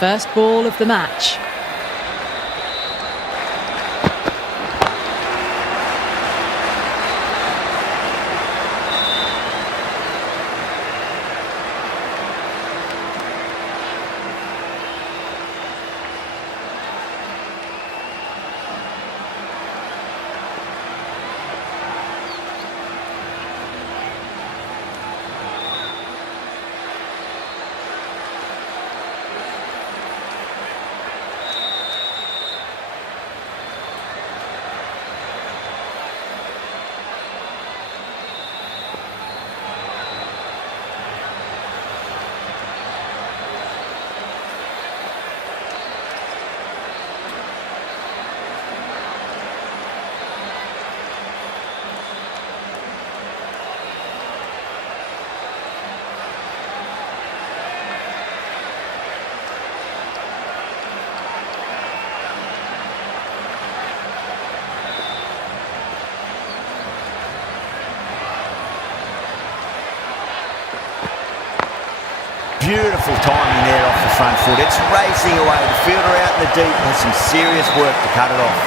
first ball of the match. Beautiful timing there off the front foot. It's racing away. The fielder out in the deep has some serious work to cut it off.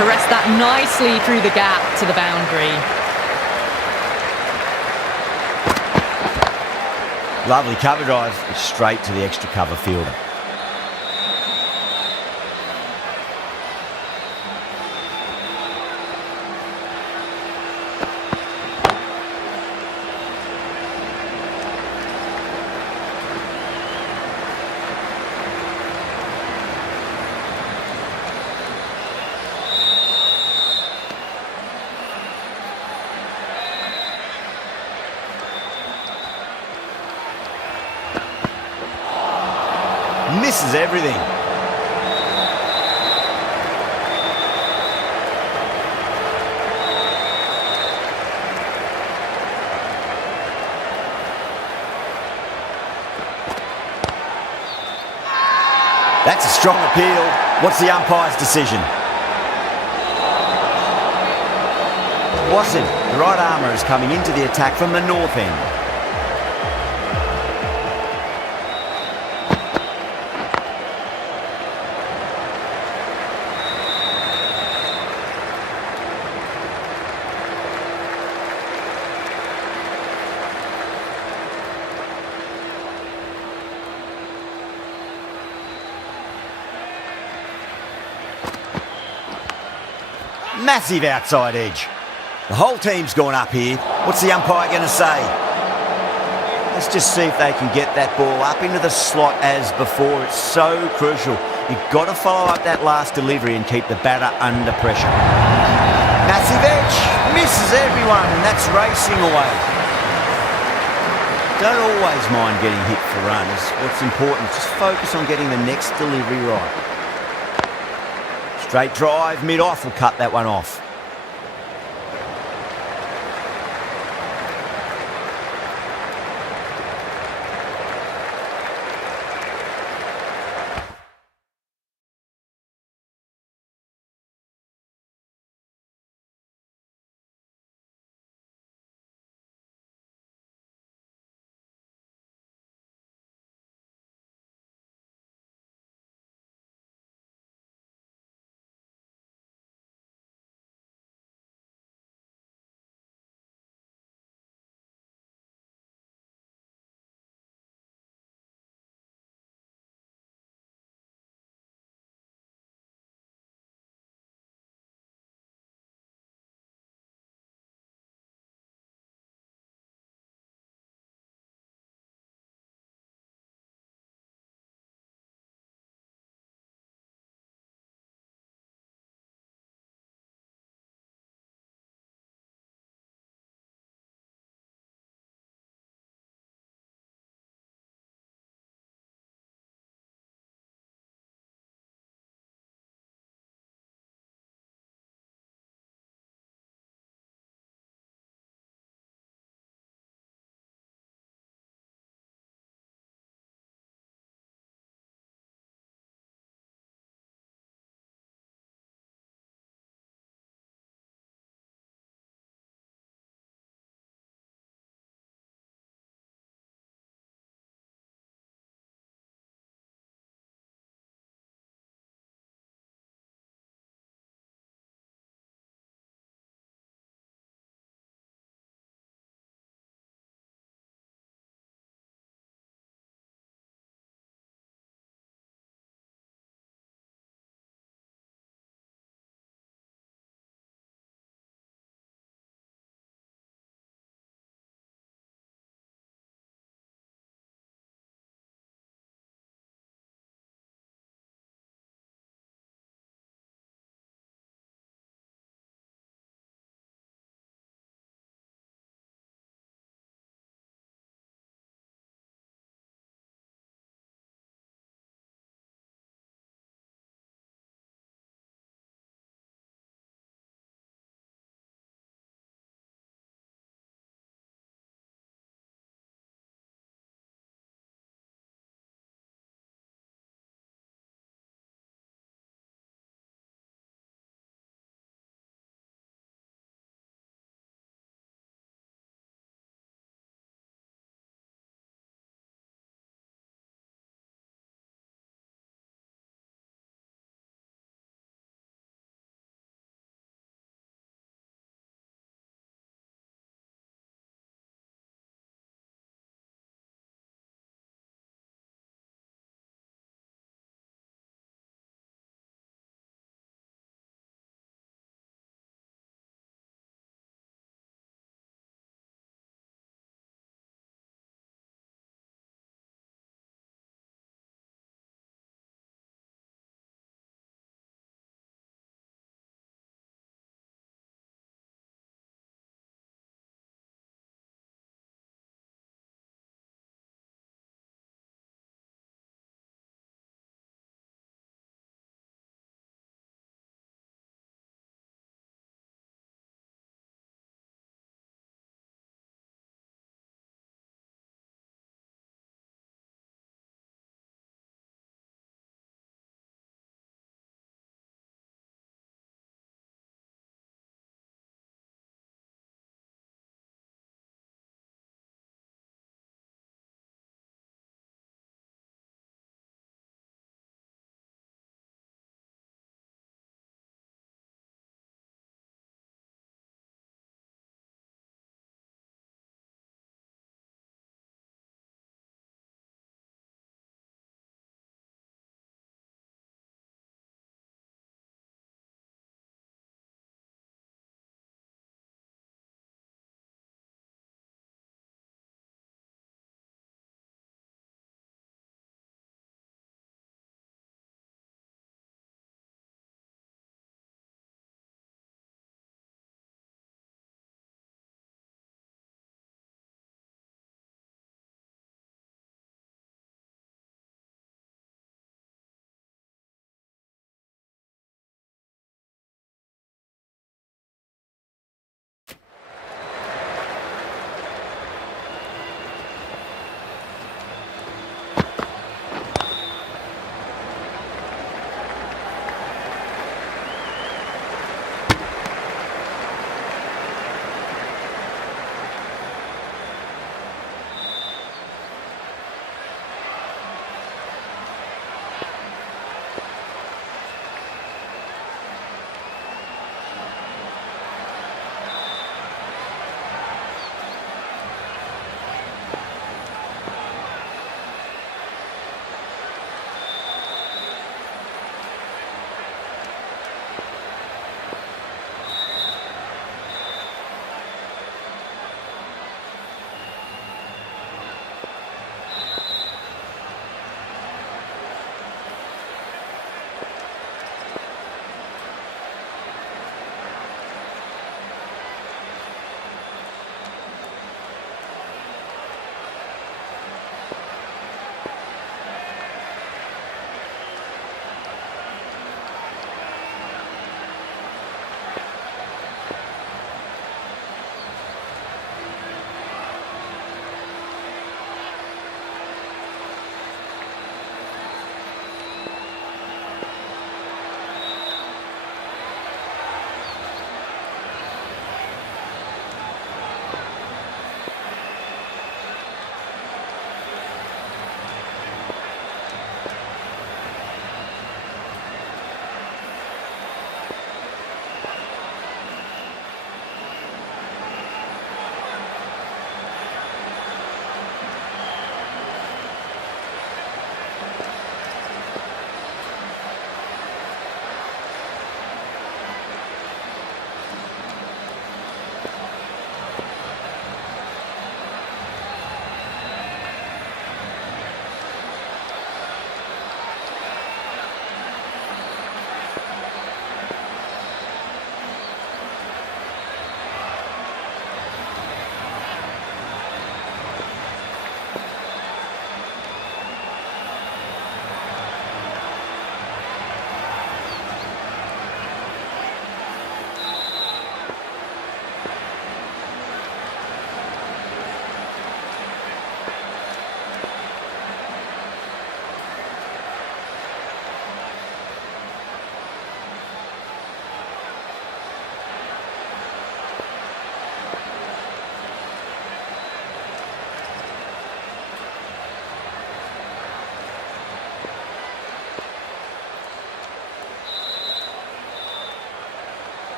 Caressed that nicely through the gap to the boundary. Lovely cover drive. It's straight to the extra cover fielder. Misses everything. That's a strong appeal. What's the umpire's decision? Watson, the right armour, is coming into the attack from the north end. Massive outside edge. The whole team's gone up here. What's the umpire going to say? Let's just see if they can get that ball up into the slot as before. It's so crucial. You've got to follow up that last delivery and keep the batter under pressure. Massive edge. Misses everyone, and that's racing away. Don't always mind getting hit for runs. What's important is just focus on getting the next delivery right. Straight drive, mid-off will cut that one off.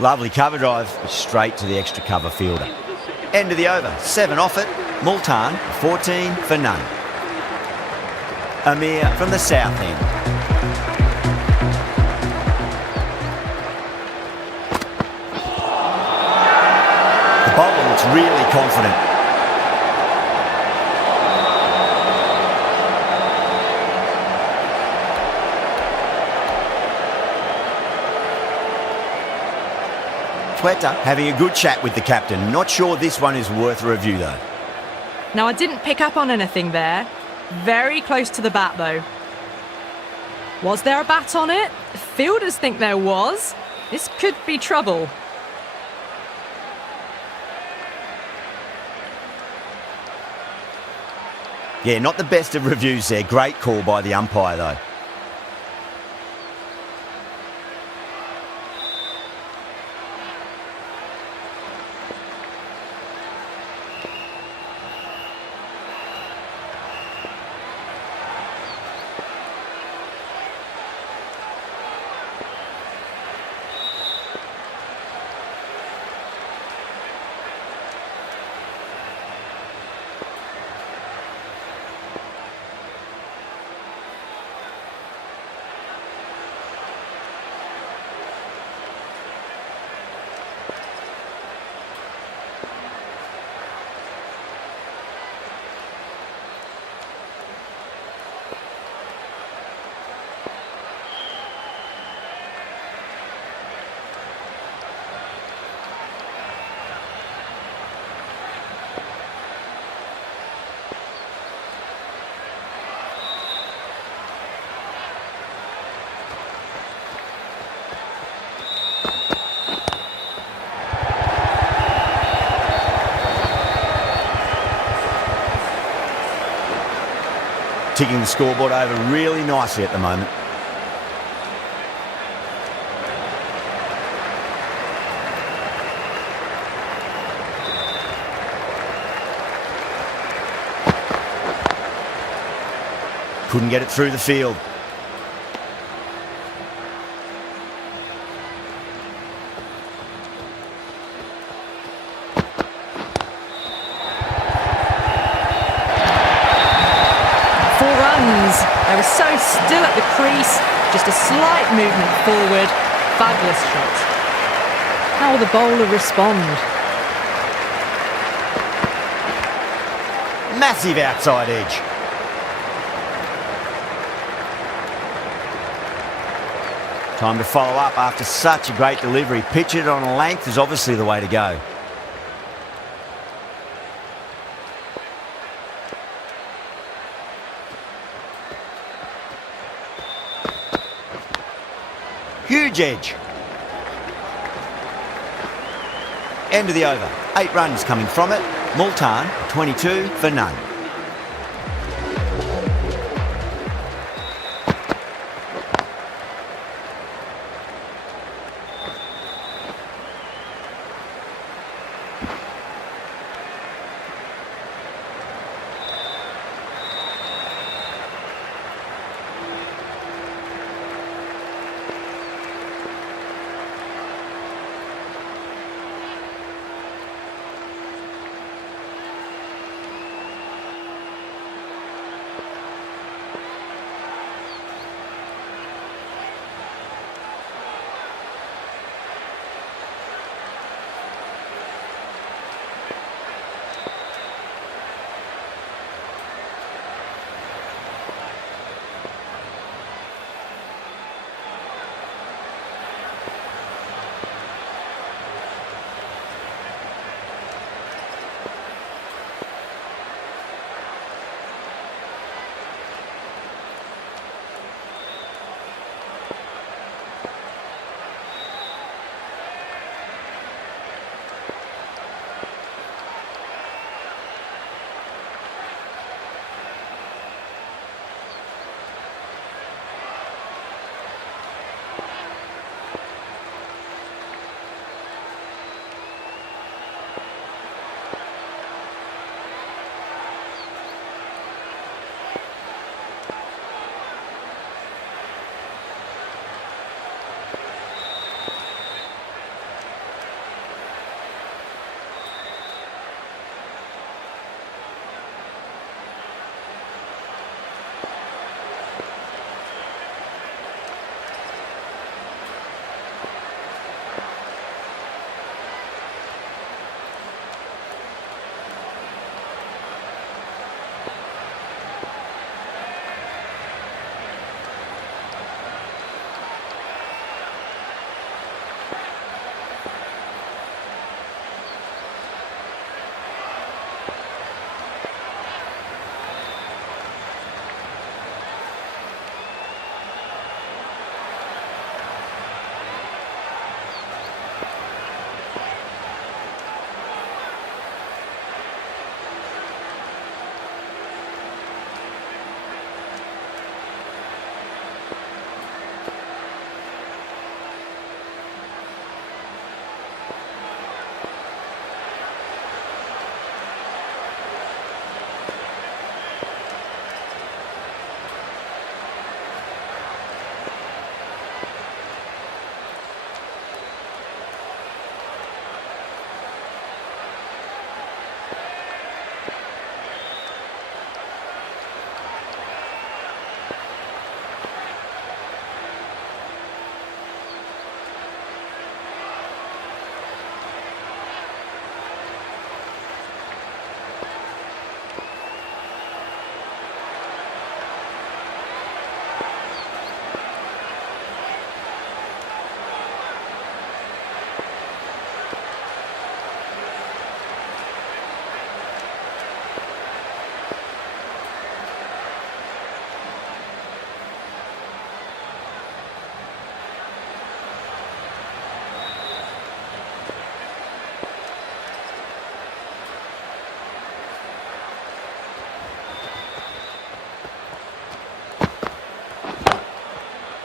Lovely cover drive, straight to the extra cover fielder. End of the over, 7 off it. Multan, 14 for none. Amir from the south end. The bowler looks really confident. Quetta having a good chat with the captain. Not sure this one is worth a review though. Now, I didn't pick up on anything there. Very close to the bat, though. Was there a bat on it? Fielders think there was. This could be trouble. Yeah, not the best of reviews there. Great call by the umpire though. Ticking the scoreboard over really nicely at the moment. Couldn't get it through the field. They were so still at the crease, just a slight movement forward. Fabulous shot. How will the bowler respond? Massive outside edge. Time to follow up after such a great delivery. Pitch it on a length is obviously the way to go. Huge edge. End of the over. 8 runs coming from it. Multan, 22 for none.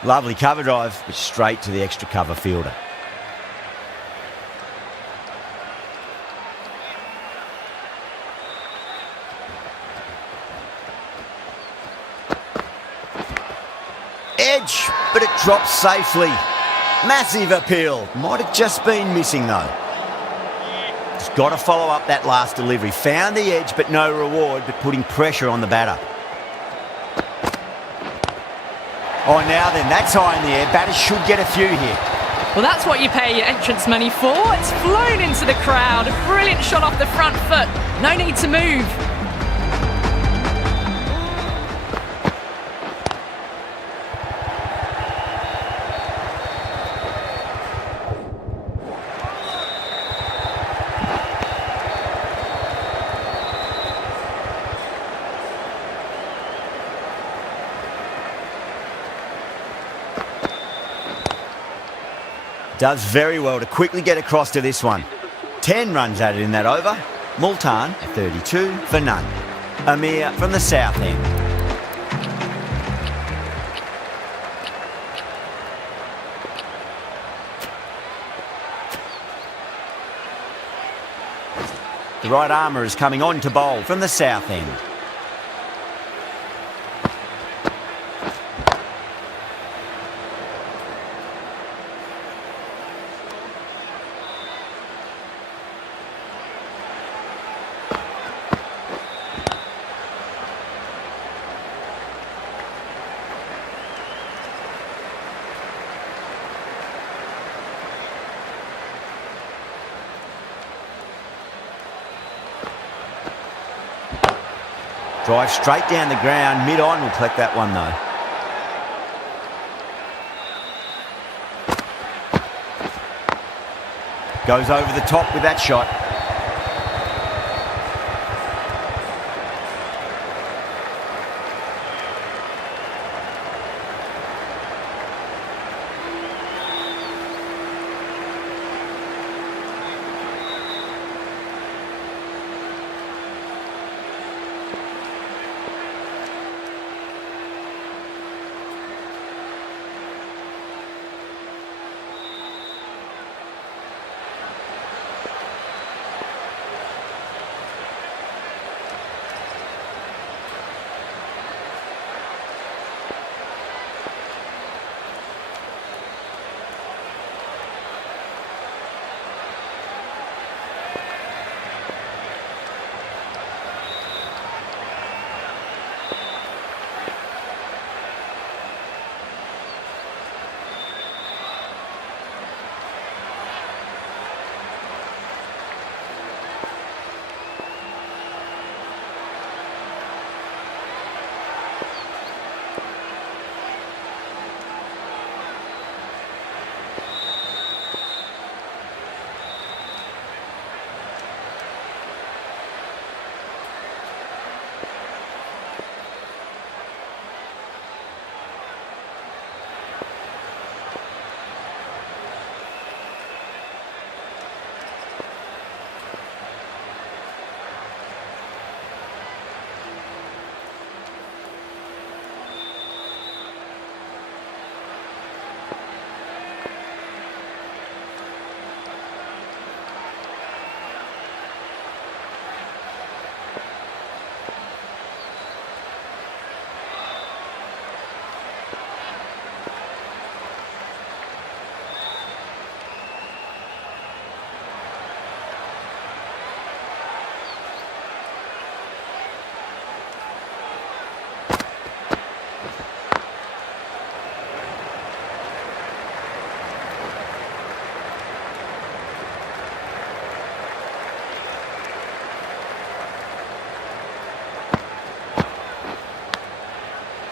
Lovely cover drive, but straight to the extra cover fielder. Edge, but it drops safely. Massive appeal. Might have just been missing though. Just got to follow up that last delivery. Found the edge, but no reward, but putting pressure on the batter. Oh, now then, that's high in the air. Batters should get a few here. Well, that's what you pay your entrance money for. It's flown into the crowd. A brilliant shot off the front foot. No need to move. Does very well to quickly get across to this one. 10 runs added in that over. Multan, 32 for none. Amir from the south end. The right armour is coming on to bowl from the south end. Drive straight down the ground, mid-on will collect that one though. Goes over the top with that shot.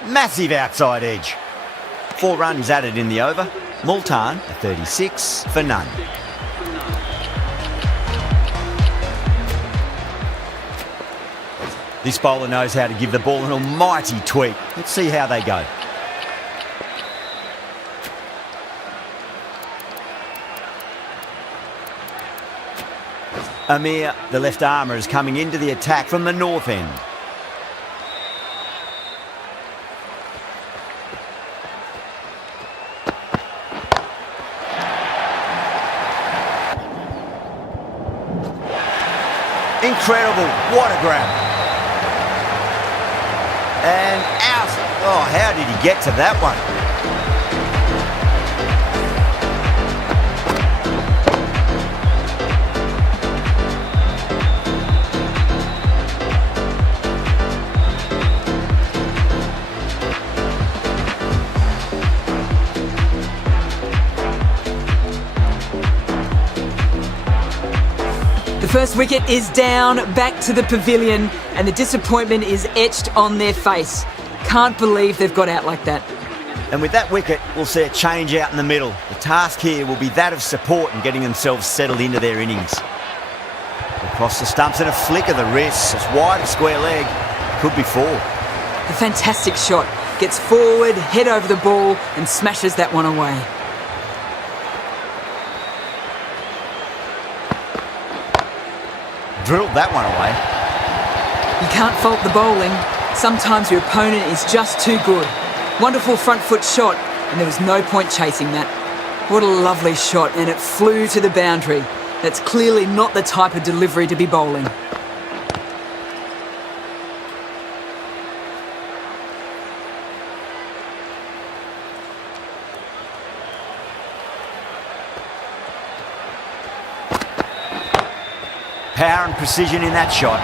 Massive outside edge. 4 runs added in the over. Multan, 36 for none. This bowler knows how to give the ball an almighty tweak. Let's see how they go. Amir, the left armour, is coming into the attack from the north end. incredible. What a grab. And out. Oh, how did he get to that one? The first wicket is down, back to the pavilion, and the disappointment is etched on their face. Can't believe they've got out like that. And with that wicket, we'll see a change out in the middle. The task here will be that of support and getting themselves settled into their innings. Across the stumps and a flick of the wrists. It's wide of square leg. Could be four. A fantastic shot. Gets forward, head over the ball, and smashes that one away. Drilled that one away. You can't fault the bowling. Sometimes your opponent is just too good. Wonderful front foot shot, and there was no point chasing that. What a lovely shot, and it flew to the boundary. That's clearly not the type of delivery to be bowling. Power and precision in that shot.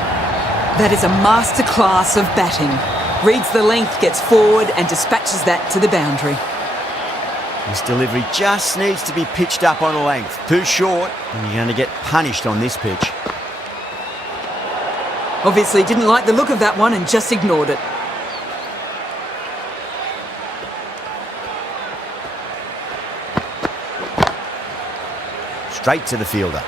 That is a masterclass of batting. Reads the length, gets forward and dispatches that to the boundary. This delivery just needs to be pitched up on a length. Too short, and you're going to get punished on this pitch. Obviously didn't like the look of that one and just ignored it. Straight to the fielder.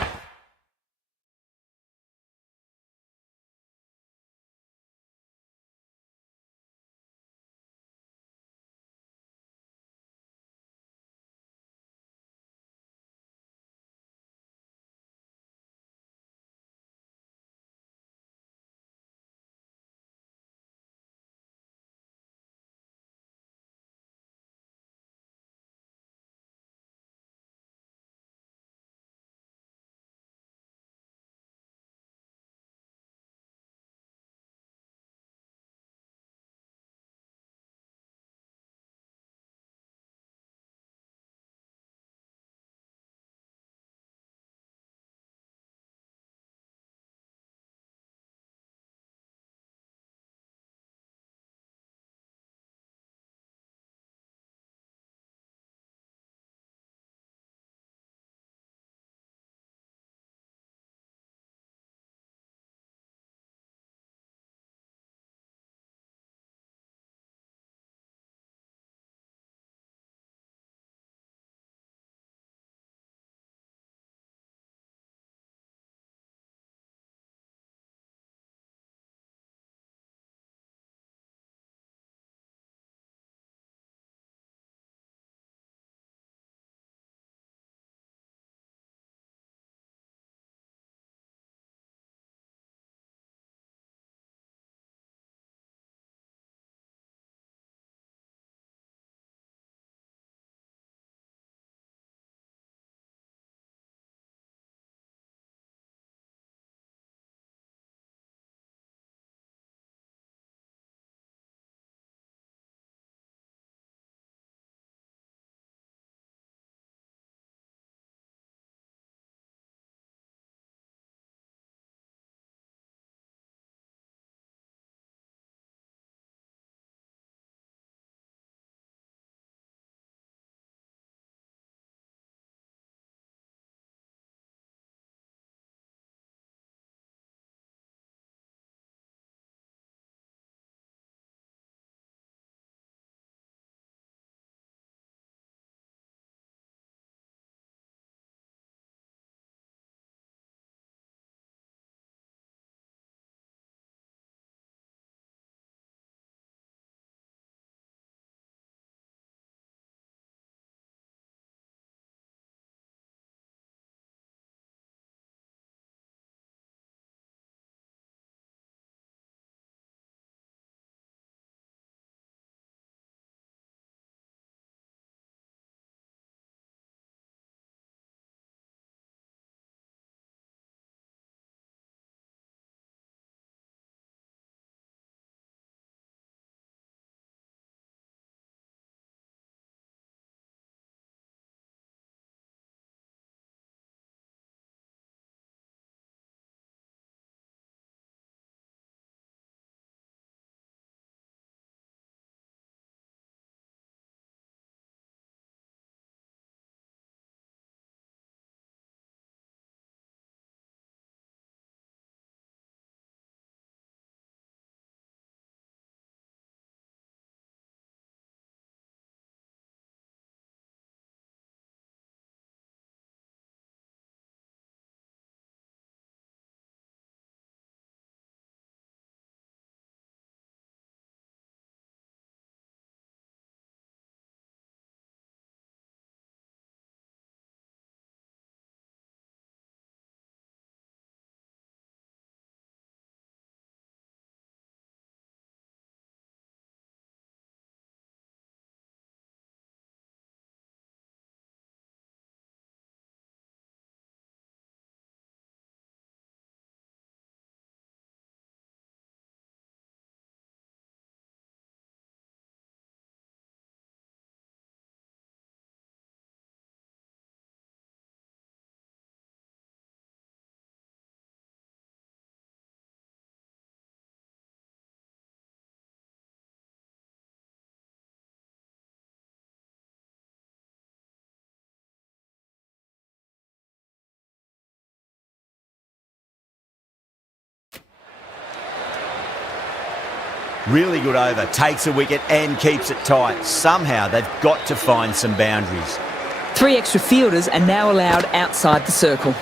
Really good over, takes a wicket and keeps it tight. Somehow they've got to find some boundaries. 3 extra fielders are now allowed outside the circle.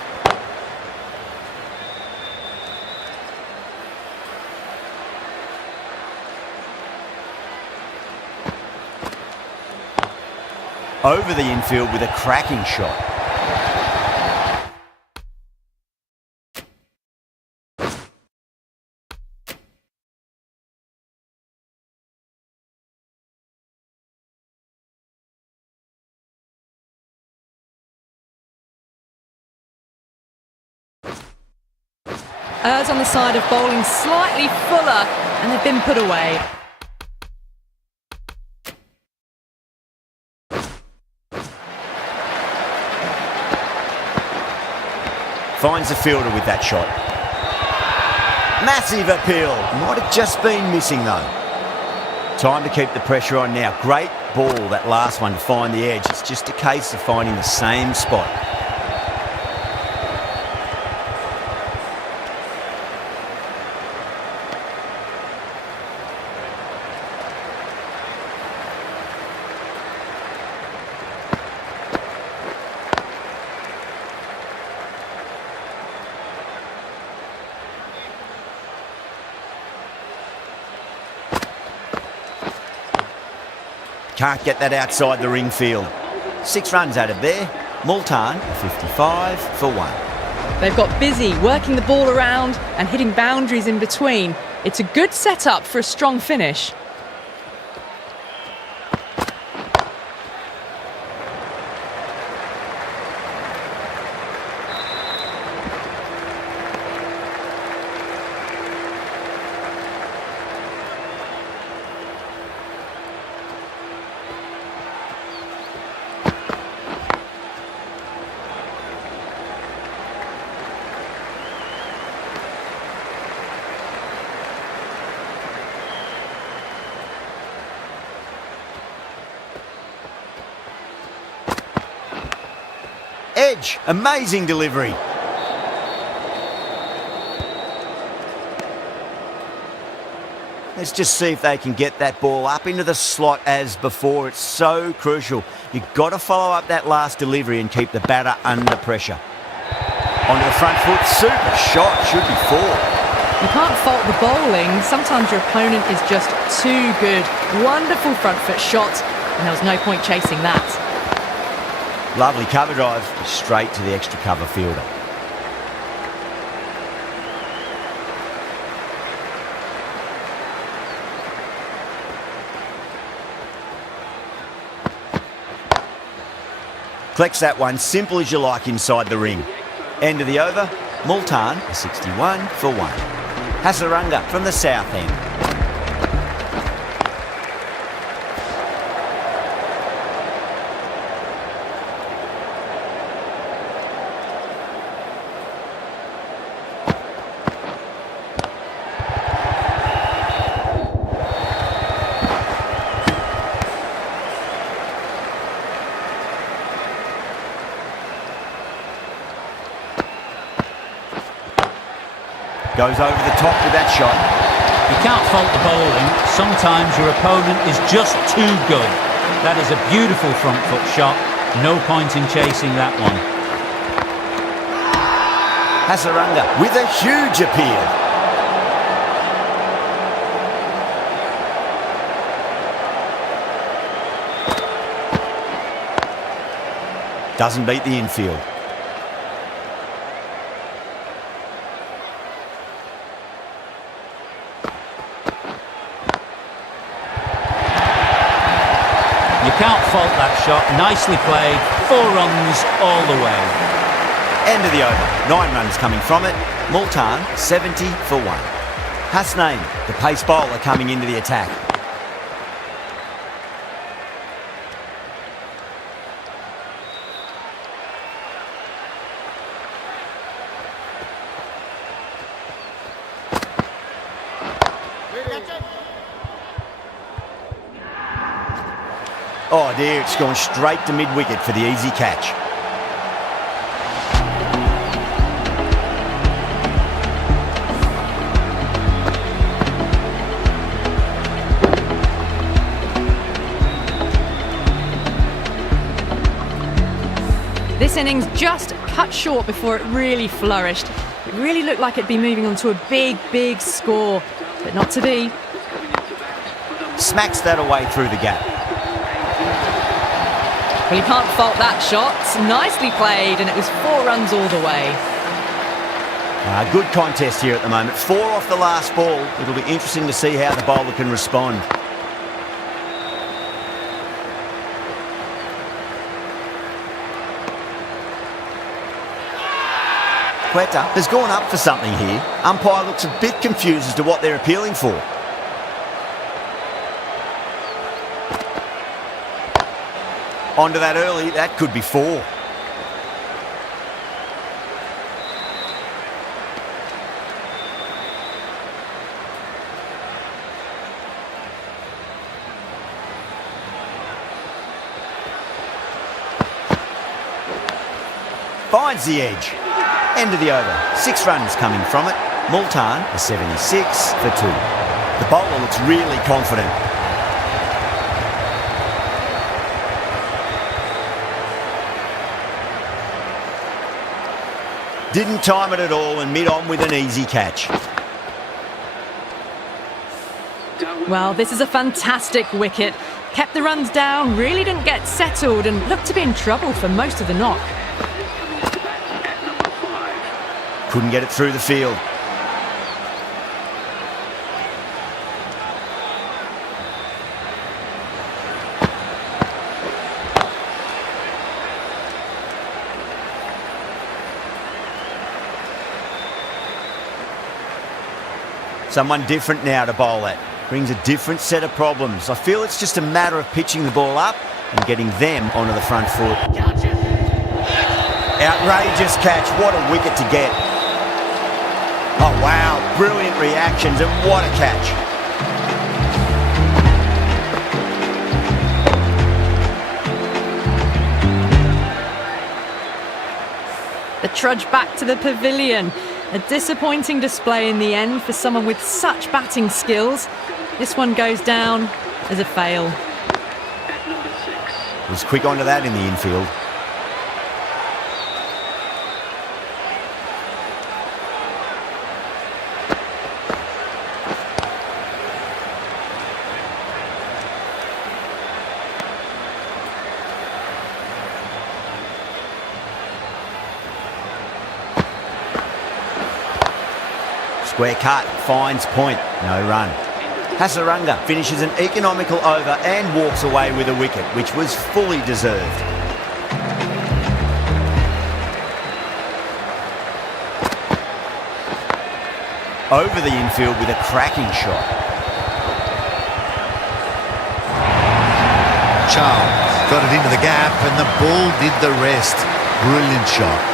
Over the infield with a cracking shot. Errs on the side of bowling slightly fuller, and they've been put away. Finds a fielder with that shot. Massive appeal. Might have just been missing though. Time to keep the pressure on now. Great ball, that last one, to find the edge. It's just a case of finding the same spot. Can't get that outside the ring field. 6 runs out of there. Multan, 55 for 1. They've got busy working the ball around and hitting boundaries in between. It's a good setup for a strong finish. Edge, amazing delivery. Let's just see if they can get that ball up into the slot as before. It's so crucial. You've got to follow up that last delivery and keep the batter under pressure. Onto the front foot, super shot, should be 4. You can't fault the bowling. Sometimes your opponent is just too good. Wonderful front foot shot, and there was no point chasing that. Lovely cover drive, straight to the extra cover fielder. Collects that one, simple as you like inside the ring. End of the over, Multan, 61 for 1. Hasaranga from the south end. Goes over the top with that shot. You can't fault the bowling. Sometimes your opponent is just too good. That is a beautiful front foot shot. No point in chasing that one. Hasaranga with a huge appeal. Doesn't beat the infield. You can't fault that shot. Nicely played. 4 runs all the way. End of the over. 9 runs coming from it. Multan, 70 for 1. Hasnain, the pace bowler, coming into the attack. Oh dear, it's gone straight to mid-wicket for the easy catch. innings just cut short before it really flourished. It really looked like it'd be moving on to a big, big score, but not to be. Smacks that away through the gap. Well, you can't fault that shot. Nicely played, and it was 4 runs all the way. Good contest here at the moment. 4 off the last ball. It'll be interesting to see how the bowler can respond. Quetta has gone up for something here. Umpire looks a bit confused as to what they're appealing for. Onto that early, that could be 4. Finds the edge. End of the over. 6 runs coming from it. Multan a 76 for 2. The bowler looks really confident. Didn't time it at all and mid-on with an easy catch. Well, this is a fantastic wicket. Kept the runs down, really didn't get settled, and looked to be in trouble for most of the knock. Couldn't get it through the field. Someone different now to bowl at. Brings a different set of problems. I feel it's just a matter of pitching the ball up and getting them onto the front foot. Outrageous catch. What a wicket to get. Oh, wow. Brilliant reactions and what a catch. The trudge back to the pavilion. A disappointing display in the end for someone with such batting skills. This one goes down as a fail. Was quick onto that in the infield. Square cut, finds point, no run. Hasaranga finishes an economical over and walks away with a wicket, which was fully deserved. Over the infield with a cracking shot. Charles got it into the gap and the ball did the rest. Brilliant shot.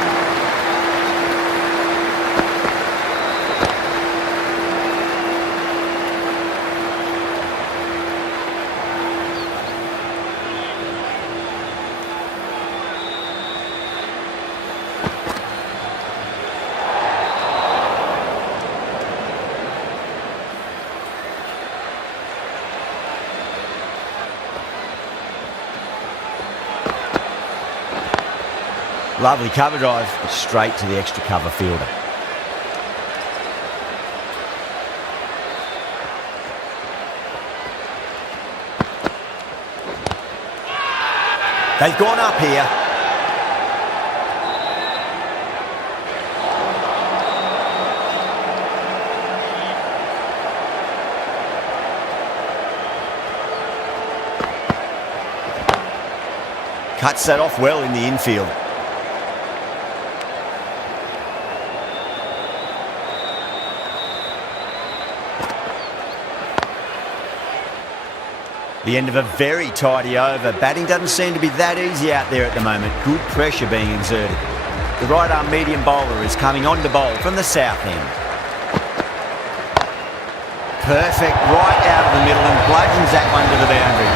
Lovely cover drive, straight to the extra cover fielder. They've gone up here. Cuts that off well in the infield. The end of a very tidy over. Batting doesn't seem to be that easy out there at the moment. Good pressure being exerted. The right-arm medium bowler is coming on to bowl from the south end. Perfect, right out of the middle and bludgeons that one to the boundary.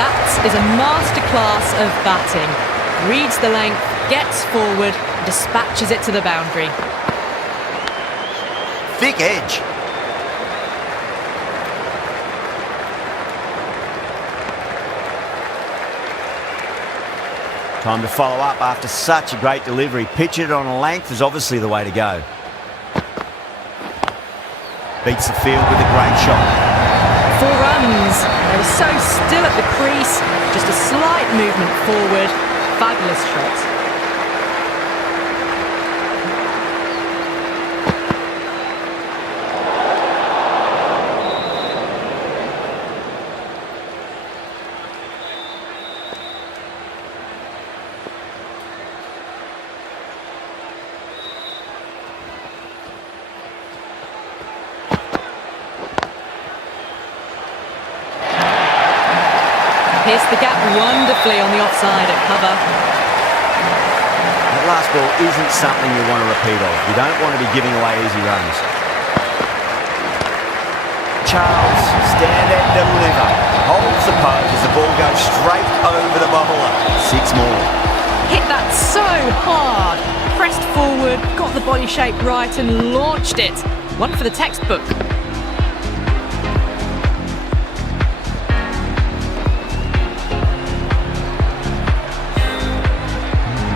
That is a masterclass of batting. Reads the length, gets forward, dispatches it to the boundary. Thick edge. Time to follow up after such a great delivery. Pitch it on a length is obviously the way to go. Beats the field with a great shot. 4 runs. They were so still at the crease. Just a slight movement forward. Fabulous shot. Pierced the gap wonderfully on the offside at cover. That last ball isn't something you want to repeat of. You don't want to be giving away easy runs. Charles, stand and deliver. Holds the pose as the ball goes straight over the bowler. 6 more. Hit that so hard. Pressed forward, got the body shape right and launched it. One for the textbook.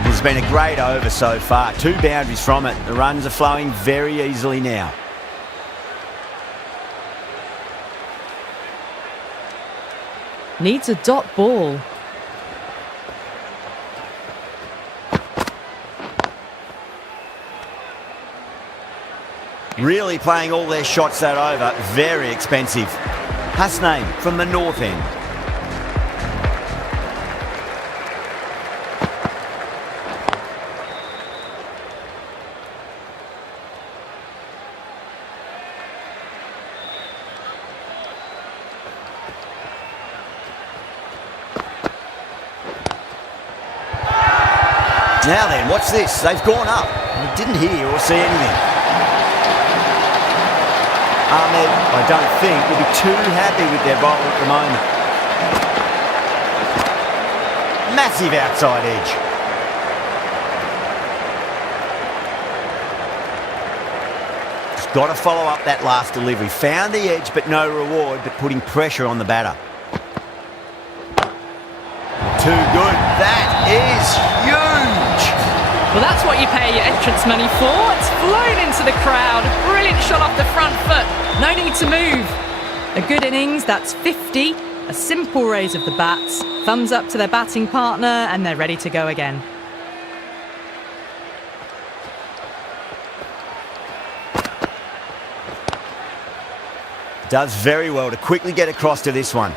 It's been a great over so far. 2 boundaries from it. The runs are flowing very easily now. Needs a dot ball. Really playing all their shots that over. Very expensive. Hasnain from the north end. Now then, what's this? They've gone up. I didn't hear or see anything. Ahmed, I don't think, will be too happy with their bowler at the moment. Massive outside edge. Just got to follow up that last delivery. Found the edge, but no reward, but putting pressure on the batter. Too good. That is huge. Well, that's what you pay your entrance money for. It's flown into the crowd. Brilliant shot off the front foot. No need to move. A good innings, that's 50. A simple raise of the bats. Thumbs up to their batting partner and they're ready to go again. Does very well to quickly get across to this one.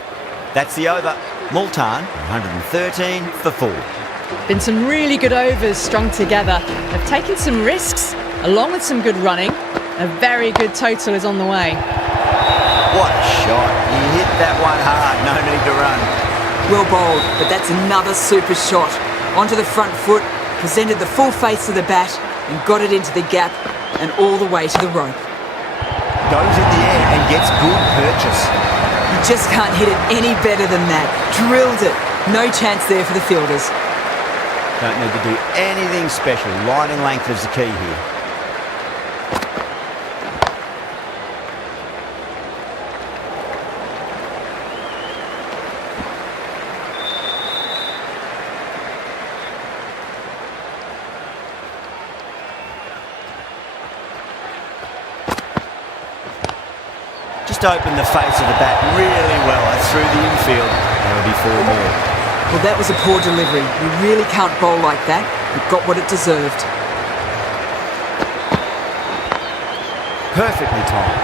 That's the over. Multan, 113 for 4. Been some really good overs strung together. They've taken some risks, along with some good running. A very good total is on the way. What a shot. He hit that one hard. No need to run. Well bowled, but that's another super shot. Onto the front foot, presented the full face of the bat and got it into the gap and all the way to the rope. Goes in the air and gets good purchase. You just can't hit it any better than that. Drilled it. No chance there for the fielders. Don't need to do anything special. Line and length is the key here. Just opened the face of the bat really well. That's through the infield. There'll be 4 more. Well, that was a poor delivery. You really can't bowl like that. It got what it deserved. Perfectly timed.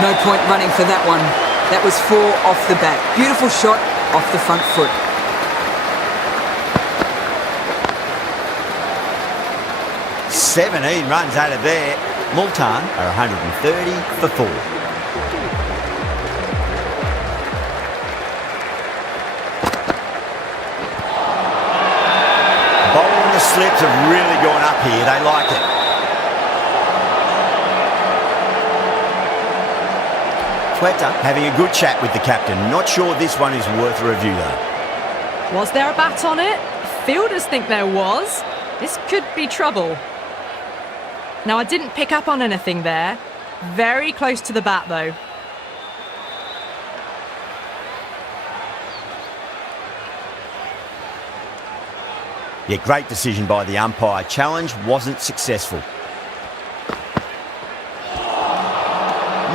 No point running for that one. That was 4 off the bat. Beautiful shot off the front foot. "17 runs out of there. Multan are 130 for 4. Bowling the slips have really gone up here. They like it. Quetta having a good chat with the captain. Not sure this one is worth a review though. Was there a bat on it? Fielders think there was. This could be trouble. Now, I didn't pick up on anything there. Very close to the bat, though. Yeah, great decision by the umpire. Challenge wasn't successful.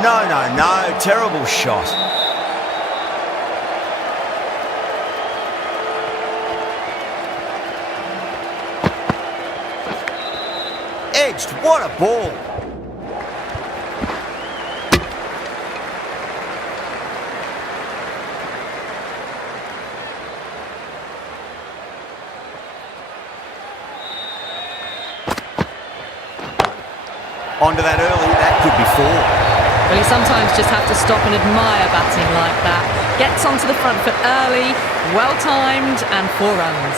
No. Terrible shot. Edged. What a ball. Onto that early. That could be 4. Well, you sometimes just have to stop and admire batting like that. Gets onto the front foot early, well-timed, and 4 runs.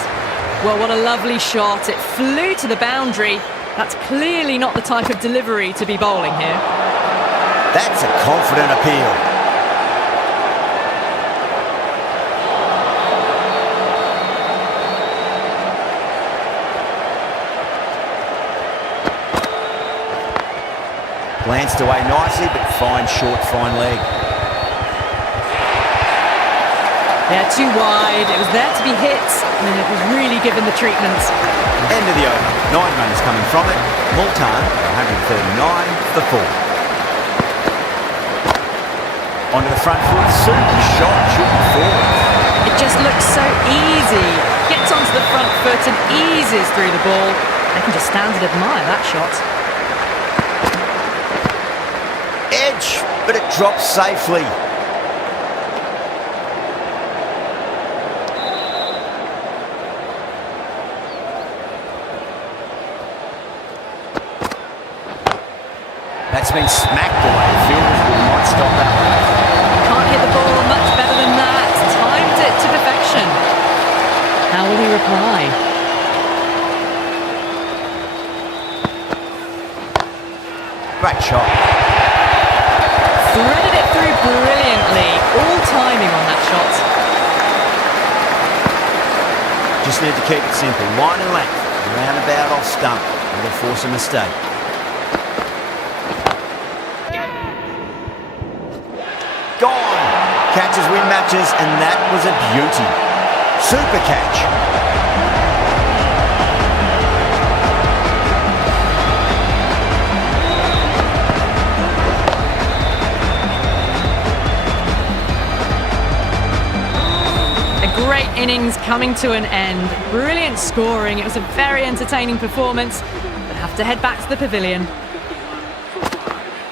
Well, what a lovely shot. It flew to the boundary. That's clearly not the type of delivery to be bowling here. That's a confident appeal. Glanced away nicely, but fine short, fine leg. Yeah, too wide. It was there to be hit, and it was really given the treatment. End of the over. 9 runs coming from it. Multan, 139 for 4. Onto the front foot. Super shot. Should be 4. It just looks so easy. Gets onto the front foot and eases through the ball. I can just stand and admire that shot. Edge, but it drops safely. That's been smacked away. Fielders might stop that one. Can't hit the ball much better than that. Timed it to perfection. How will he reply? Great shot. Threaded it through brilliantly. All timing on that shot. Just need to keep it simple. Line and length. Roundabout off stump. It'll force a mistake. Gone. Catches win matches, and that was a beauty. Super catch. Great innings coming to an end. Brilliant scoring. It was a very entertaining performance. But have to head back to the pavilion.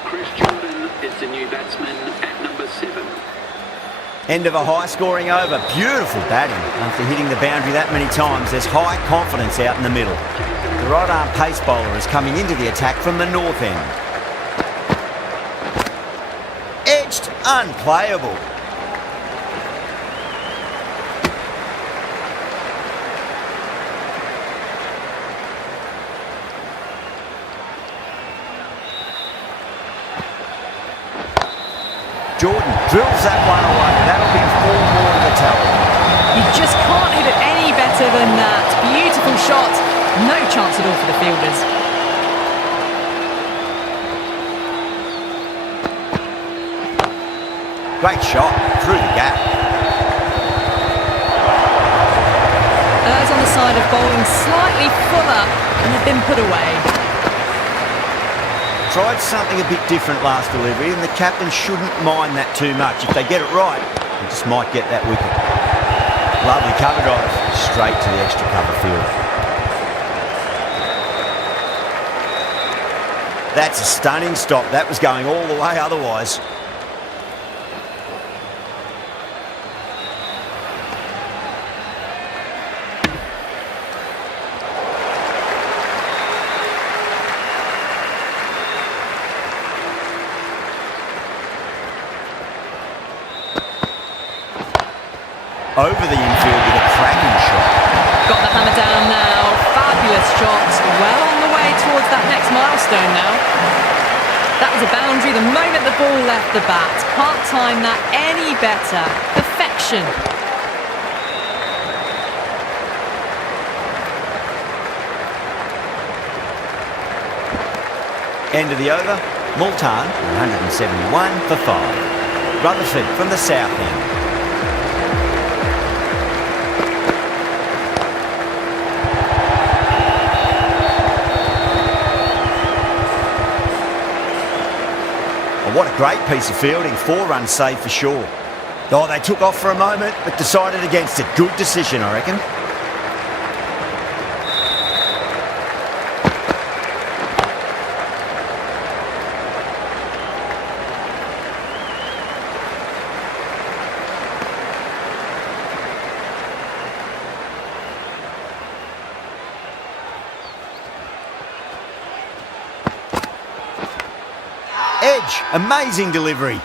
Chris Jordan is the new batsman at number 7. End of a high-scoring over. Beautiful batting. After hitting the boundary that many times, there's high confidence out in the middle. The right-arm pace bowler is coming into the attack from the north end. Edged. Unplayable. Jordan drills that one away. That'll be 4 more in the tally. You just can't hit it any better than that. Beautiful shot. No chance at all for the fielders. Great shot through the gap. Errs on the side of bowling slightly fuller and have been put away. Tried something a bit different last delivery, and the captain shouldn't mind that too much. If they get it right, they just might get that wicket. Lovely cover drive, straight to the extra cover field. That's a stunning stop. That was going all the way otherwise. Over the infield with a cracking shot. Got the hammer down now. Fabulous shot. Well on the way towards that next milestone now. That was a boundary the moment the ball left the bat. Can't time that any better. Perfection. End of the over. Multan, 171 for 5. Rutherford from the south end. Oh, what a great piece of fielding. 4 runs saved for sure. Oh, they took off for a moment, but decided against it. Good decision, I reckon. Edge, amazing delivery.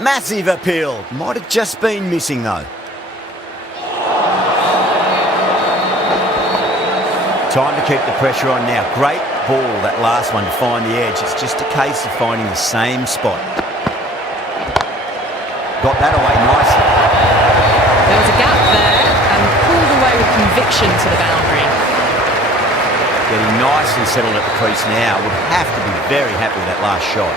Massive appeal. Might have just been missing though. Time to keep the pressure on now. Great ball, that last one, to find the edge. It's just a case of finding the same spot. Got that away nicely. There was a gap there and pulled away with conviction to the boundary. Getting nicely settled at the crease now. Would have to be very happy with that last shot.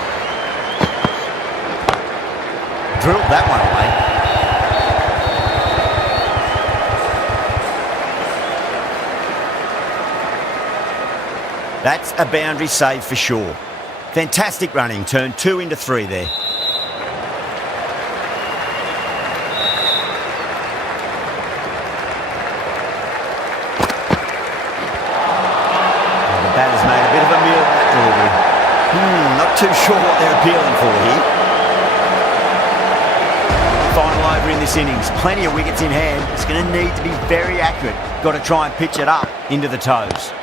Drilled that one away. That's a boundary save for sure. Fantastic running. Turned 2 into 3 there. The batter's made a bit of a meal of that delivery. Not too sure what they're appealing for here. Final over in this innings. Plenty of wickets in hand. It's going to need to be very accurate. Got to try and pitch it up into the toes.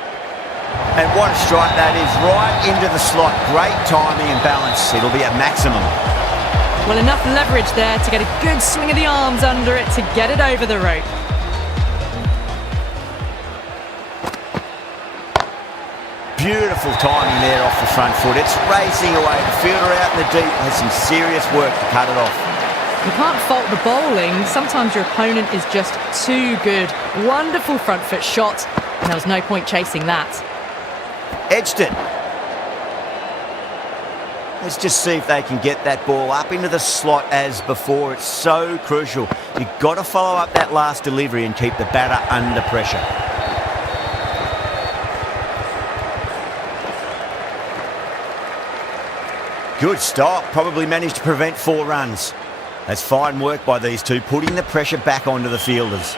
And what a strike that is. Right into the slot. Great timing and balance. It'll be at maximum. Well, enough leverage there to get a good swing of the arms under it to get it over the rope. Beautiful timing there off the front foot. It's racing away. The fielder out in the deep has some serious work to cut it off. You can't fault the bowling. Sometimes your opponent is just too good. Wonderful front foot shot, and there was no point chasing that. Edged it. Let's just see if they can get that ball up into the slot as before. It's so crucial. You've got to follow up that last delivery and keep the batter under pressure. Good stop. Probably managed to prevent 4 runs. That's fine work by these two, putting the pressure back onto the fielders.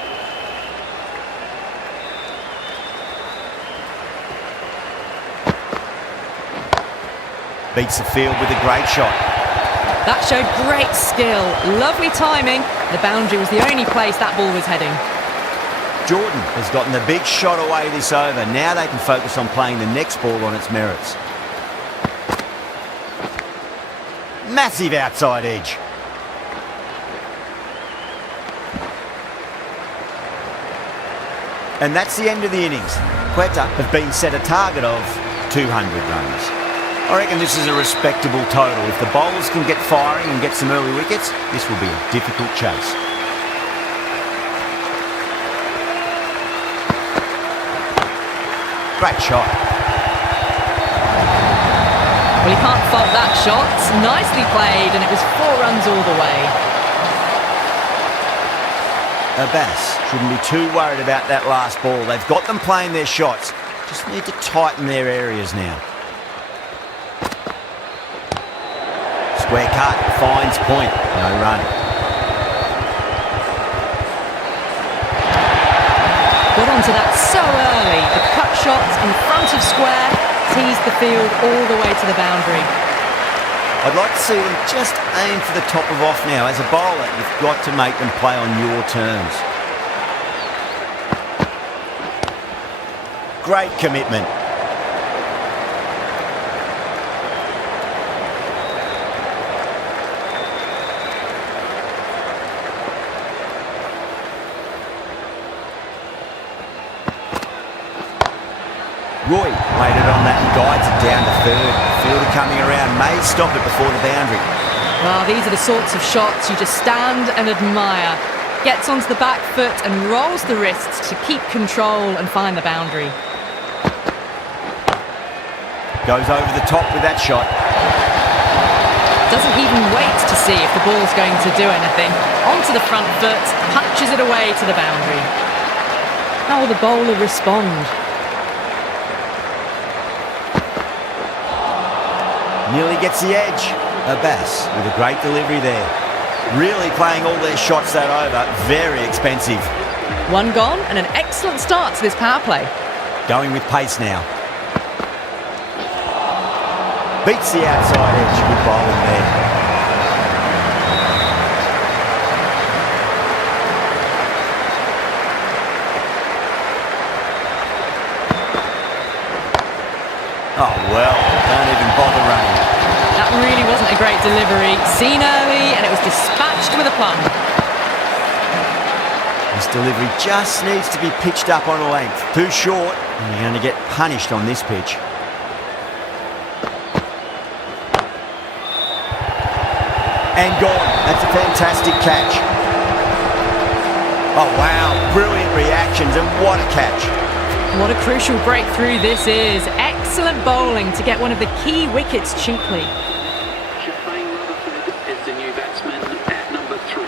Beats the field with a great shot. That showed great skill. Lovely timing. The boundary was the only place that ball was heading. Jordan has gotten the big shot away this over. Now they can focus on playing the next ball on its merits. Massive outside edge. And that's the end of the innings. Quetta have been set a target of 200 runs. I reckon this is a respectable total. If the bowlers can get firing and get some early wickets, this will be a difficult chase. Great shot. Well, you can't fault that shot. Nicely played, and it was 4 runs all the way. Abbas shouldn't be too worried about that last ball. They've got them playing their shots. Just need to tighten their areas now. Square cut, finds point, no run. Got onto that so early. The cut shot in front of square teased the field all the way to the boundary. I'd like to see them just aim for the top of off now. As a bowler, you've got to make them play on your terms. Great commitment. Roy laid it on that and guides it down to third. Fielder coming around may stop it before the boundary. Well, these are the sorts of shots you just stand and admire. Gets onto the back foot and rolls the wrists to keep control and find the boundary. Goes over the top with that shot. Doesn't even wait to see if the ball's going to do anything. Onto the front foot, punches it away to the boundary. How will the bowler respond? Nearly gets the edge. Abbas with a great delivery there. Really playing all their shots that over. Very expensive. One gone and an excellent start to this power play. Going with pace now. Beats the outside edge. Good bowling there. Oh, well, don't even bother running. That really wasn't a great delivery. Seen early and it was dispatched with a plum. This delivery just needs to be pitched up on a length. Too short, and you're going to get punished on this pitch. And gone. That's a fantastic catch. Oh, wow. Brilliant reactions, and what a catch. What a crucial breakthrough this is. Excellent bowling to get one of the key wickets cheaply. Shafane Rutherford is the new batsman at number 3.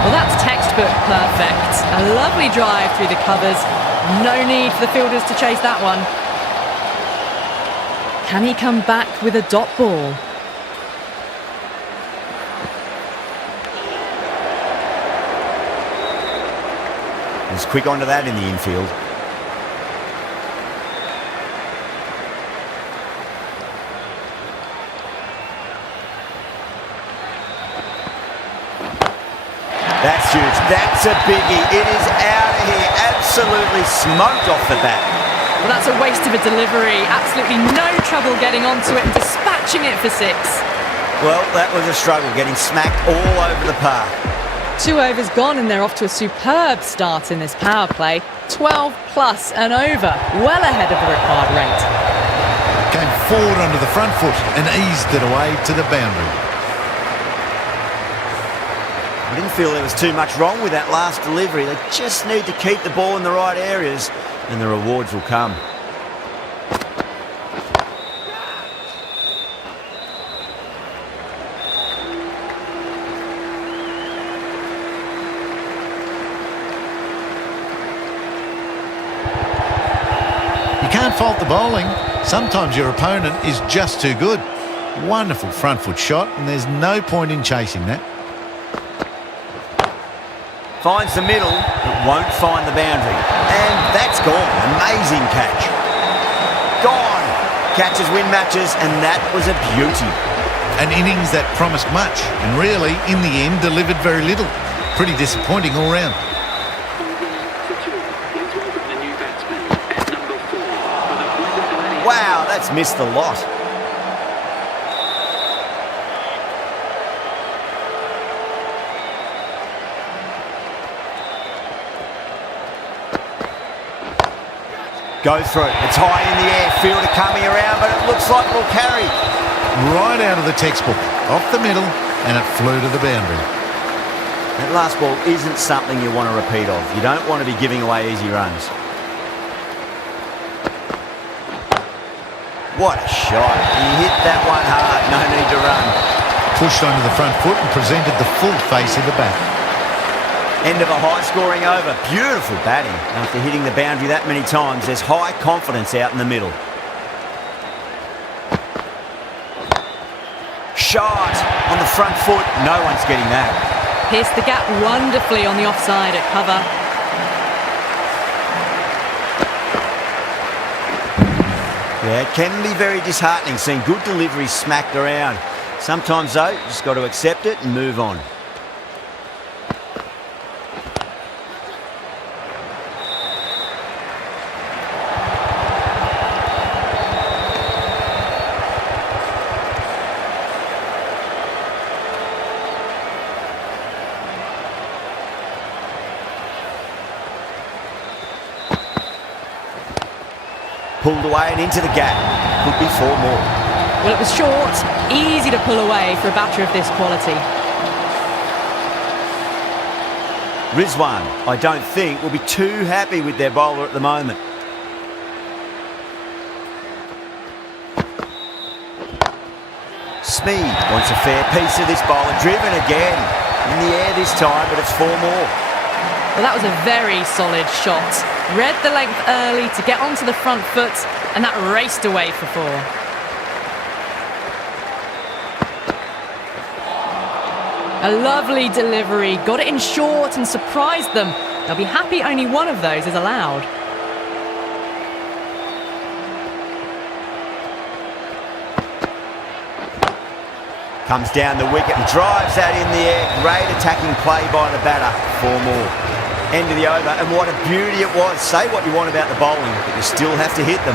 Well, that's textbook perfect. A lovely drive through the covers. No need for the fielders to chase that one. Can he come back with a dot ball? He's quick onto that in the infield. That's huge. That's a biggie. It is out of here. Absolutely smoked off the bat. Well, that's a waste of a delivery. Absolutely no trouble getting onto it and dispatching it for 6. Well, that was a struggle, getting smacked all over the park. 2 overs gone and they're off to a superb start in this power play. 12 plus and over, well ahead of the required rate. Came forward onto the front foot and eased it away to the boundary. I didn't feel there was too much wrong with that last delivery. They just need to keep the ball in the right areas and the rewards will come. You can't fault the bowling. Sometimes your opponent is just too good. Wonderful front foot shot, and there's no point in chasing that. Finds the middle, but won't find the boundary. And that's gone. Amazing catch. Gone. Catches win matches, and that was a beauty. An innings that promised much, and really, in the end, delivered very little. Pretty disappointing all round. Please welcome the new batsman at number 4 for the Quetta Gladiators. Wow, that's missed the lot. Go through. It's high in the air. Fielder coming around, but it looks like it'll carry. Right out of the textbook, off the middle, and it flew to the boundary. That last ball isn't something you want to repeat of. You don't want to be giving away easy runs. What a shot. He hit that one hard. No need to run. Pushed onto the front foot and presented the full face of the bat. End of a high-scoring over. Beautiful batting. After hitting the boundary that many times, there's high confidence out in the middle. Shot on the front foot. No one's getting that. Pierced the gap wonderfully on the offside at cover. Yeah, it can be very disheartening seeing good deliveries smacked around. Sometimes, though, you just got to accept it and move on. Pulled away and into the gap. Could be 4 more. Well, it was short, easy to pull away for a batter of this quality. Rizwan, I don't think, will be too happy with their bowler at the moment. Smeed wants a fair piece of this bowler. Driven again. In the air this time, but it's 4 more. Well, that was a very solid shot. Read the length early to get onto the front foot, and that raced away for 4. A lovely delivery, got it in short and surprised them. They'll be happy only one of those is allowed. Comes down the wicket and drives that in the air. Great attacking play by the batter. 4 more. End of the over, and what a beauty it was. Say what you want about the bowling, but you still have to hit them.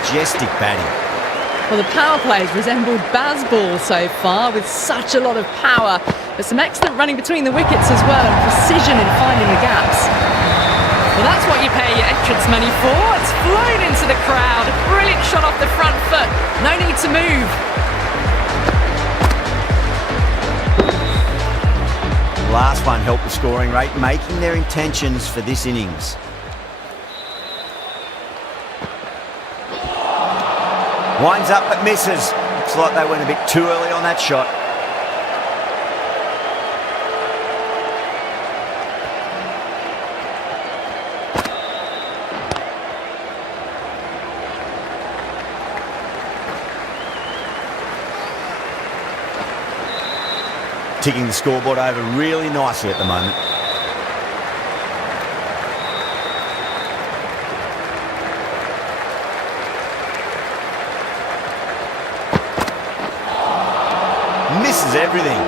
Majestic batting. Well, the power plays resembled Bazball so far, with such a lot of power. But some excellent running between the wickets as well, and precision in finding the gaps. Well, that's what you pay your entrance money for. It's flown into the crowd. A brilliant shot off the front foot. No need to move. Last one helped the scoring rate, making their intentions for this innings. Winds up but misses. Looks like they went a bit too early on that shot. Ticking the scoreboard over really nicely at the moment. Misses everything.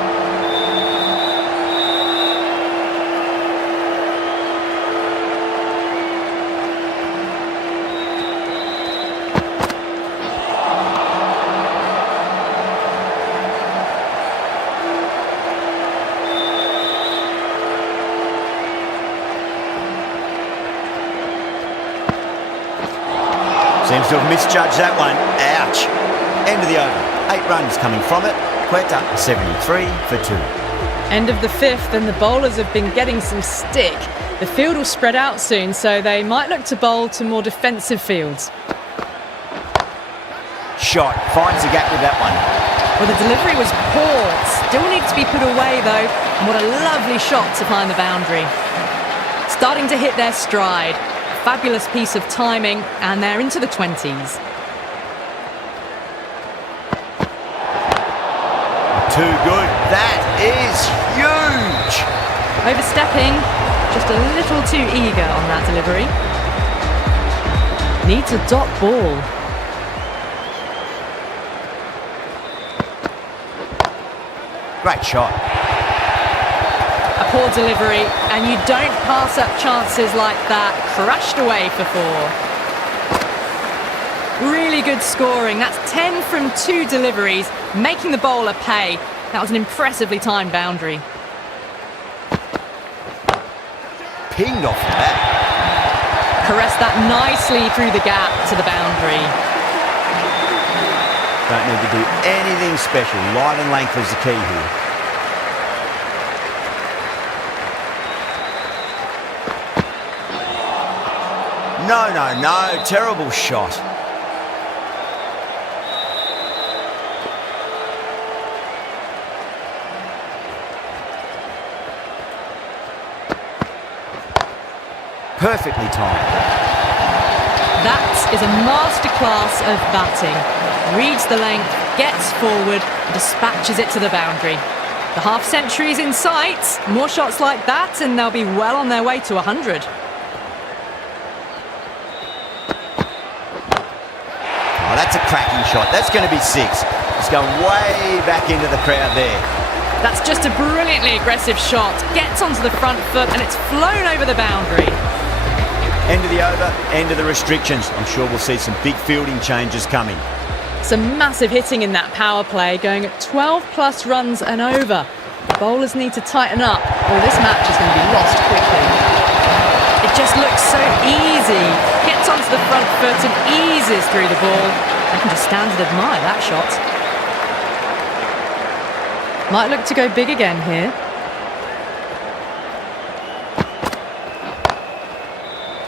Seems to have misjudged that one. Ouch. End of the over. 8 runs coming from it. Quetta 73 for 2. End of the 5th, and the bowlers have been getting some stick. The field will spread out soon, so they might look to bowl to more defensive fields. Shot. Finds the gap with that one. Well, the delivery was poor. Still needs to be put away, though. And what a lovely shot to find the boundary. Starting to hit their stride. Fabulous piece of timing, and they're into the 20s. Too good. That is huge. Overstepping, just a little too eager on that delivery. Needs a dot ball. Great shot. A poor delivery, and you don't pass up chances like that. Crushed away for 4. Really good scoring. That's 10 from 2 deliveries, making the bowler pay. That was an impressively timed boundary. Pinged off the bat. Caressed that nicely through the gap to the boundary. Don't need to do anything special. Line and length is the key here. No. Terrible shot. Perfectly timed. That is a masterclass of batting. Reads the length, gets forward, and dispatches it to the boundary. The half-century's in sight. More shots like that, and they'll be well on their way to 100. Oh, that's a cracking shot. That's going to be 6. It's going way back into the crowd there. That's just a brilliantly aggressive shot. Gets onto the front foot, and it's flown over the boundary. End of the over, end of the restrictions. I'm sure we'll see some big fielding changes coming. Some massive hitting in that power play, going at 12 plus runs and over. Bowlers need to tighten up, or this match is going to be lost quickly. It just looks so easy. Gets onto the front foot and eases through the ball. I can just stand and admire that shot. Might look to go big again here.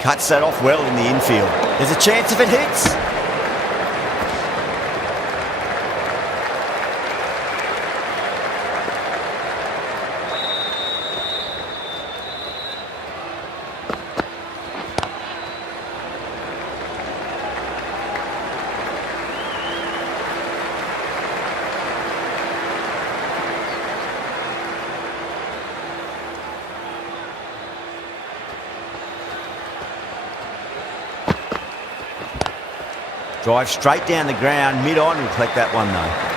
Cuts that off well in the infield. There's a chance if it hits. Drive straight down the ground, mid-on, will collect that one though.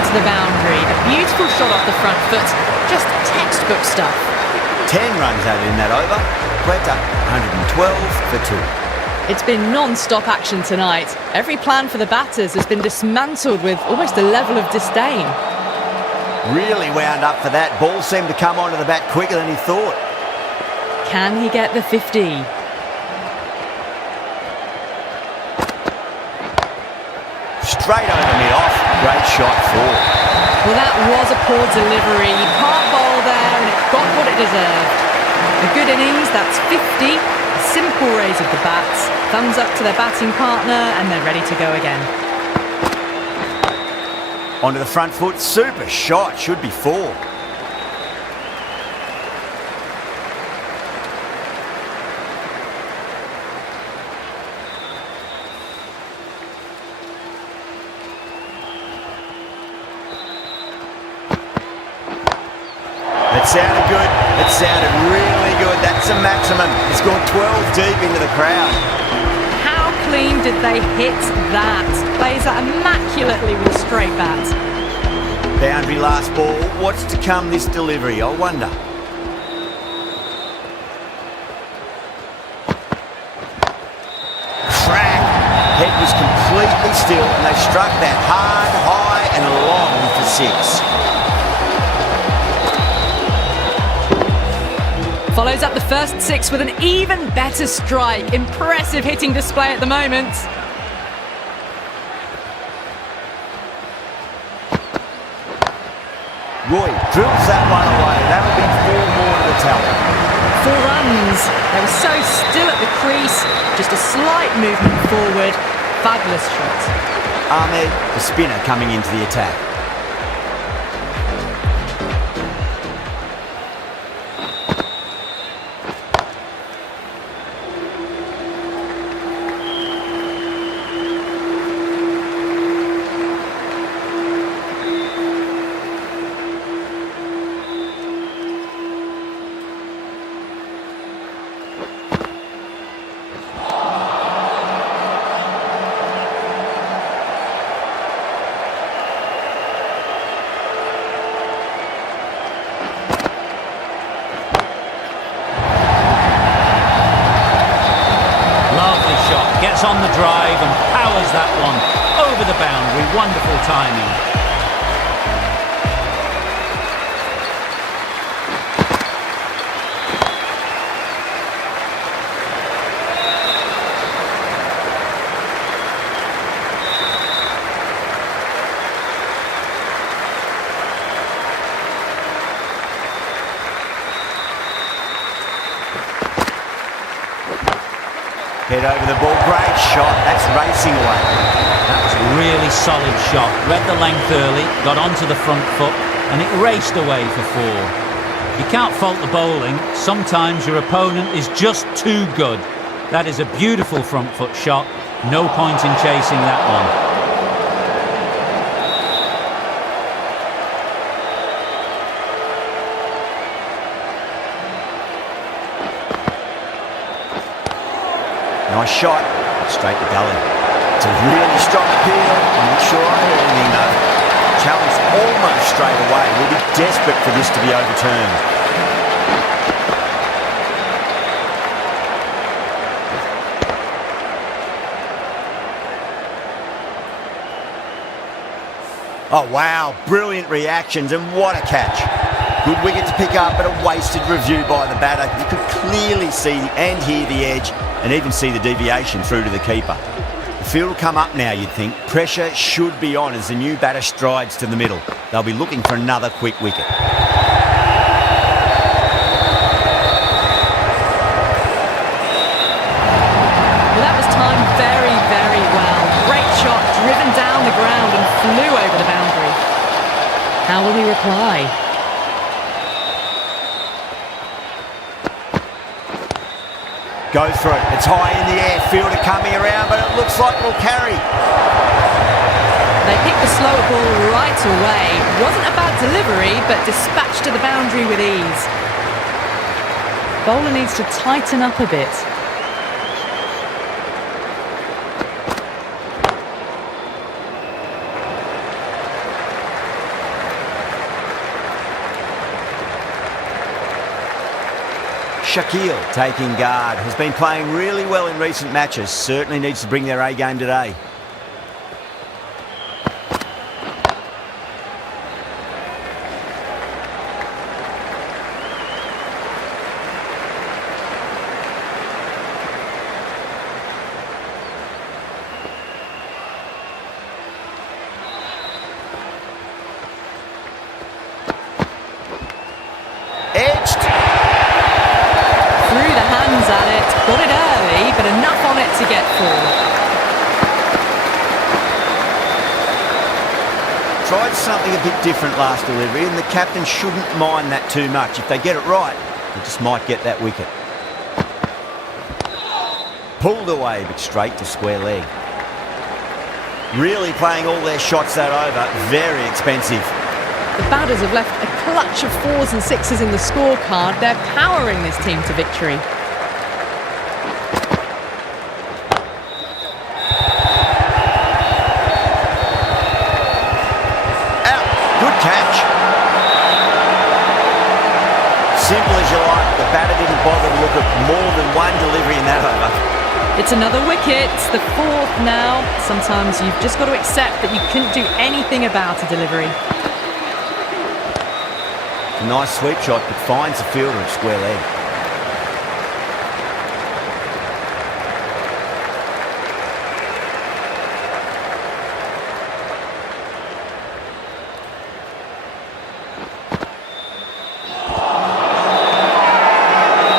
To the boundary. A beautiful shot off the front foot. Just textbook stuff. 10 runs added in that over. Quetta, 112 for 2. It's been non-stop action tonight. Every plan for the batters has been dismantled with almost a level of disdain. Really wound up for that. Ball seemed to come onto the bat quicker than he thought. Can he get the 50? Straight over mid-off. Great shot, 4. Well, that was a poor delivery. You can't bowl there, and it got what it deserved. A good innings, that's 50. A simple raise of the bats. Thumbs up to their batting partner, and they're ready to go again. Onto the front foot. Super shot. Should be 4. It sounded good. It sounded really good. That's a maximum. It's gone 12 deep into the crowd. How clean did they hit that? Plays that immaculately with a straight bat. Boundary last ball. What's to come this delivery? I wonder. Crack. Head was completely still and they struck that hard, high and long for 6. Follows up the first 6 with an even better strike. Impressive hitting display at the moment. Roy drills that one away. That'll be 4 more to the tally. 4 runs. They were so still at the crease. Just a slight movement forward. Fabulous shot. Ahmed, the spinner, coming into the attack. On the drive and powers that one over the boundary. Wonderful timing. Head over the ball, great shot, that's racing away. That was a really solid shot. Read the length early, got onto the front foot, and it raced away for 4. You can't fault the bowling. Sometimes your opponent is just too good. That is a beautiful front foot shot. No point in chasing that one. Nice shot, straight to gully. It's a really strong appeal. I'm not sure I heard anything though. Challenge almost straight away. We'll be desperate for this to be overturned. Oh wow, brilliant reactions and what a catch. Good wicket to pick up, but a wasted review by the batter. You could clearly see and hear the edge and even see the deviation through to the keeper. The field will come up now, you'd think. Pressure should be on as the new batter strides to the middle. They'll be looking for another quick wicket. driven down the ground and flew over the boundary. How will he reply? Goes for it. It's high in the air. Fielder coming around, but it looks like it'll carry. They picked the slower ball right away. Wasn't a bad delivery, but dispatched to the boundary with ease. Bowler needs to tighten up a bit. Shakil taking guard. Has been playing really well in recent matches. Certainly needs to bring their A game today. Edged. Threw the hands at it, got it early, but enough on it to get four. Tried something a bit different last delivery, and the captain shouldn't mind that too much. If they get it right, they just might get that wicket. Pulled away, but straight to square leg. Really playing all their shots that over. Very expensive. The batters have left a clutch of 4s and 6s in the scorecard. They're powering this team to victory. Out. Good catch. Simple as you like. The batter didn't bother to look at more than one delivery in that over. It's another wicket, the 4th now. Sometimes you've just got to accept that you couldn't do anything about a delivery. A nice sweep shot, but finds the fielder at square leg.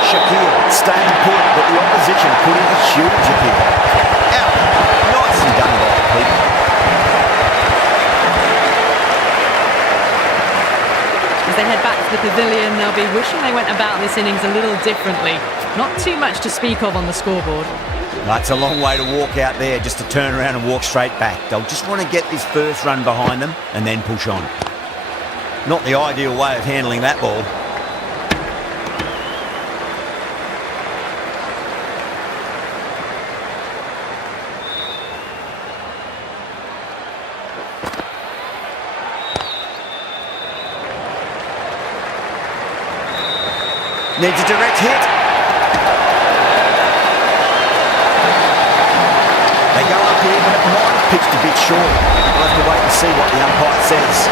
Shakil staying put, but the opposition put in a huge appeal. Out. Nicely done by the people. As they head back to the pavilion, they'll be wishing they went about this innings a little differently. Not too much to speak of on the scoreboard. That's a long way to walk out there just to turn around and walk straight back. They'll just want to get this first run behind them and then push on. Not the ideal way of handling that ball. Needs a direct hit. They go up here, but it might have pitched a bit short. We'll have to wait and see what the umpire says.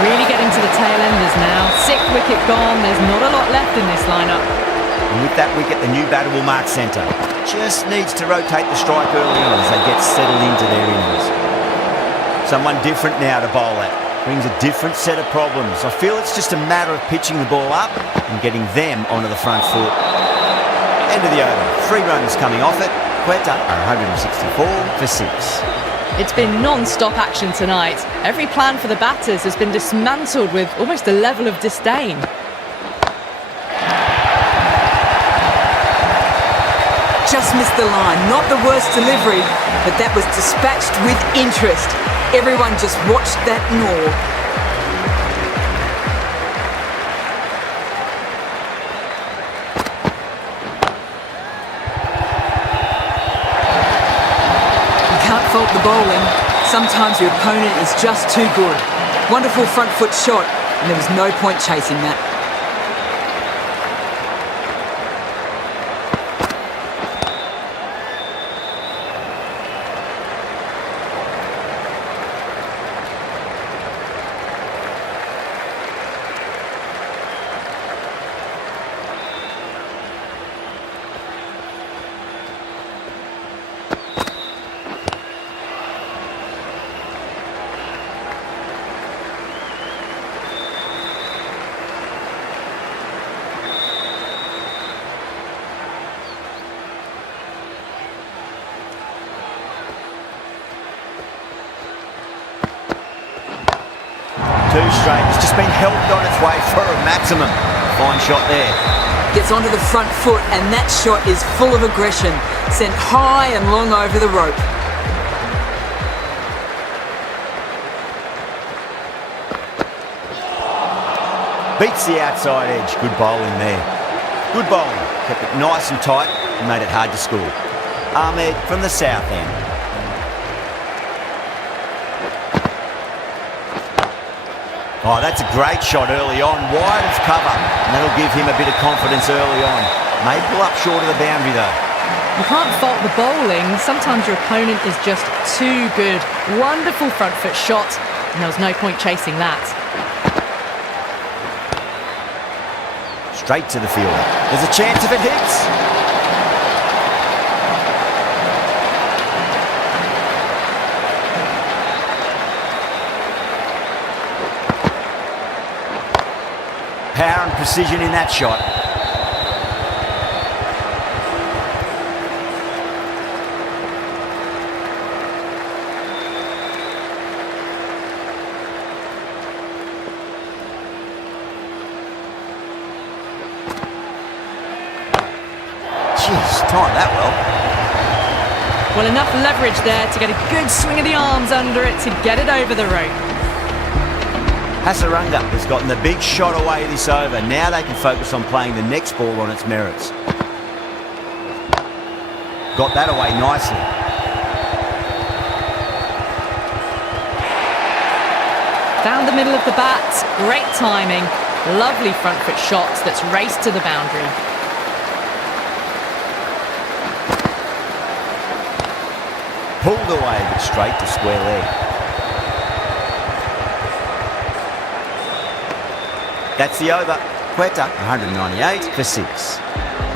Really getting to the tail enders now. 6th wicket gone. There's not a lot left in this lineup. And with that wicket, the new batter will mark centre. Just needs to rotate the strike early on as they get settled into their innings. Someone different now to bowl at. Brings a different set of problems. I feel it's just a matter of pitching the ball up and getting them onto the front foot. End of the over. 3 runs coming off it. Quetta are 164 for 6. It's been non-stop action tonight. Every plan for the batters has been dismantled with almost a level of disdain. Just missed the line. Not the worst delivery, but that was dispatched with interest. Everyone just watched that gnaw. You can't fault the bowling. Sometimes your opponent is just too good. Wonderful front foot shot, and there was no point chasing that. too straight. It's just been helped on its way for a maximum. Fine shot there. Gets onto the front foot, and that shot is full of aggression. Sent high and long over the rope. Beats the outside edge. Good bowling there. Good bowling. Kept it nice and tight and made it hard to score. Ahmed from the south end. Oh, that's a great shot early on. Wide of cover. And that'll give him a bit of confidence early on. May pull up short of the boundary though. You can't fault the bowling. Sometimes your opponent is just too good. Wonderful front foot shot, and there was no point chasing that. Straight to the fielder. There's a chance if it hits. Power and precision in that shot. Jeez, timed that well. Well, enough leverage there to get a good swing of the arms under it to get it over the rope. Hasaranga has gotten the big shot away this over. Now they can focus on playing the next ball on its merits. Got that away nicely. Found the middle of the bat, great timing, lovely front foot shots that's raced to the boundary. Pulled away, but straight to square leg. That's the over. Quetta, 198 for 6.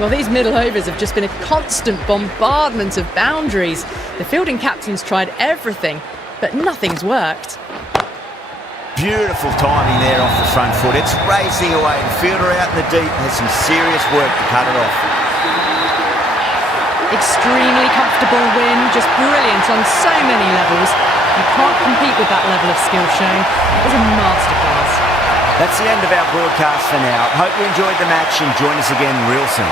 Well, these middle overs have just been a constant bombardment of boundaries. The fielding captain's tried everything, but nothing's worked. Beautiful timing there off the front foot. It's racing away. The fielder out in the deep has some serious work to cut it off. Extremely comfortable win, just brilliant on so many levels. You can't compete with that level of skill shown. It was a masterclass. That's the end of our broadcast for now. Hope you enjoyed the match and join us again real soon.